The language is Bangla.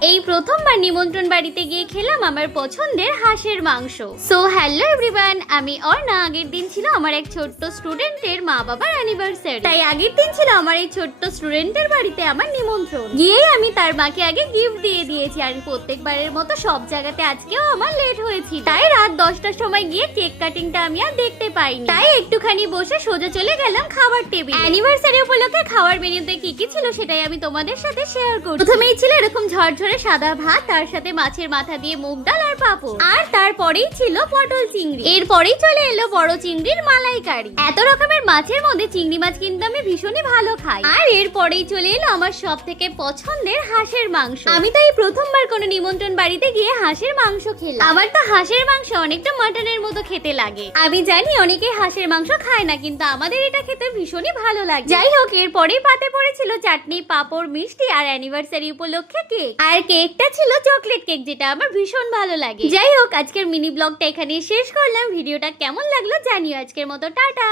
এই প্রথমবার নিমন্ত্রণ বাড়িতে গিয়ে খেলাম আমার পছন্দের হাঁসের মাংস। সো হ্যালো এভরিওয়ান, আমি অর্ণা। আগের দিন ছিল আমার এক ছোট্ট স্টুডেন্টের মা বাবার অ্যানিভার্সারি, তাই আগের দিন ছিল আমার এই ছোট্ট স্টুডেন্টের বাড়িতে আমার নিমন্ত্রণ। গিয়ে আমি তার মাকে আগে গিফট দিয়ে দিয়েছি, আর প্রত্যেকবারের মতো সব জায়গাতে আজকেও আমার লেট হয়েছিল, তাই রাত 10টার সময় গিয়ে কেক কাটিংটা আমি আর দেখতে পাইনি। তাই একটুখানি বসে সোজা চলে গেলাম খাবার টেবিল। অ্যানিভার্সারি উপলক্ষে খাওয়ার মেনুতে কি কি ছিল সেটাই আমি তোমাদের সাথে শেয়ার করব। প্রথমেই ছিল এরকম ঝরঝরে সাদা ভাত, তার সাথে মাছের মাথা দিয়ে মুগ ডাল আর পাঁপড়, আর তারপরেই ছিল পটল চিংড়ি। এরপরেই চলে এলো বড় চিংড়ির মালাইকারি। এত রকমের মাছের মধ্যে চিংড়ি মাছ কিন্তু আমি ভীষণই ভালো খাই। আর এরপরেই চলে এলো আমার সব থেকে পছন্দের হাঁসের মাংস। আমি তো এই প্রথমবার কোনো নিমন্ত্রণ বাড়িতে গিয়ে হাঁসের মাংস খেলাম। আমার তো হাঁসের মাংস অনেকটা মাটনের মতো খেতে লাগে। আমি জানি অনেকে হাঁসের মাংস খায় না, কিন্তু আমাদের এটা খেতে ভীষণই ভালো লাগে। যাই হোক, এরপরেই পাতে পড়েছিল চাটনি, পাঁপড়, মিষ্টি আর অ্যানিভার্সারি উপলক্ষে কেক। আর কেকটা ছিল চকলেট কেক, যেটা আমার ভীষণ ভালো লাগে। যাই হোক, আজকের মিনি ব্লগটা এখানেই শেষ করলাম। ভিডিওটা কেমন লাগলো জানিও। আজকের মতো টাটা।